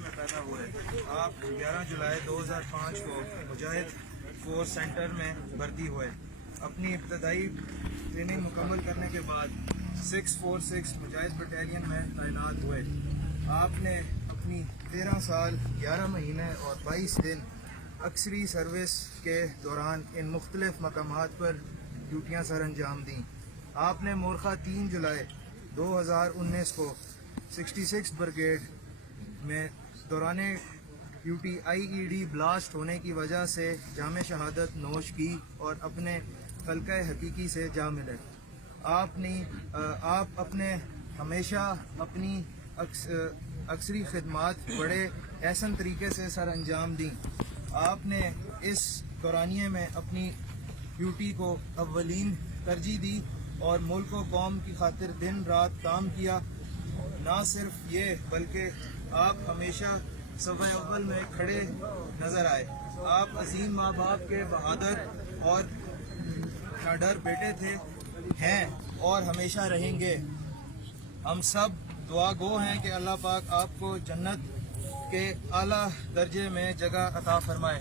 में पैदा हुए। आप 11 जुलाई 2005 को मुजाहिद फोर्स सेंटर में भर्ती हुए। अपनी इब्तदाई ट्रेनिंग मुकम्मल करने के बाद 646 मुजाहिद बटालियन में तैनात हुए। आपने अपनी 13 साल 11 महीने और 22 दिन अक्सरी सर्विस के दौरान इन मुख्तलिफ मकामात पर ड्यूटियाँ सर अंजाम दी। आपने मोरखा 3 जुलाई 2019 को 66 ब्रिगेड में दौरान ड्यूटी IED ब्लास्ट होने की वजह से जामे शहादत नोश की और अपने खलक़े हकीकी से जा मिले। आप अपने हमेशा अपनी अक्सरी खिदमात बड़े एहसन तरीके से सर अंजाम दी। आपने इस दौरानिए में अपनी ड्यूटी को अव्वलीन तरजीह दी और मुल्क व कौम की खातिर दिन रात काम किया। ना सिर्फ ये बल्कि आप हमेशा सफ़े अव्वल में खड़े नजर आए। आप अजीम माँ बाप के बहादुर और निडर बेटे थे, हैं और हमेशा रहेंगे। हम सब दुआ गो हैं कि अल्लाह पाक आपको जन्नत के आला दर्जे में जगह अता फरमाए।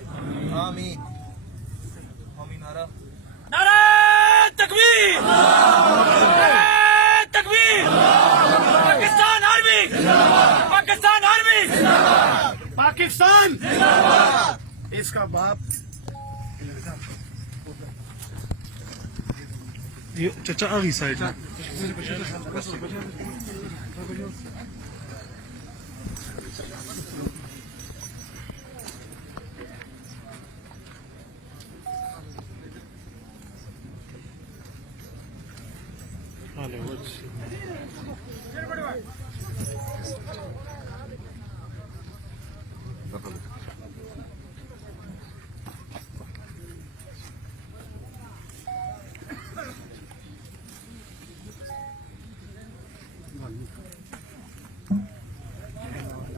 आमीन। नारा तकबीर, तकबीर। Pakistan army, Pakistan army, Pakistan. इसका बाप चचा अभी साइड में Bakalım.